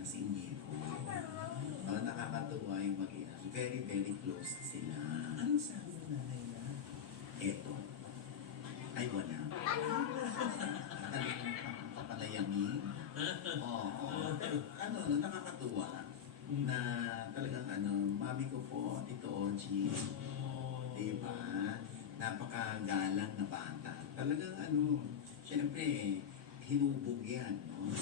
na si Nico. Nakakatuwa yung mag-ina. Very, very close sila. Anong sabi ng nanay na? Eto. Ay, wala. Talagang kapalayamin. Oo. Pero nakakatuwa na talagang mami ko po, Tito Oji. Diba? Napakagalang na bata. Talagang syempre, hinubog yan, no?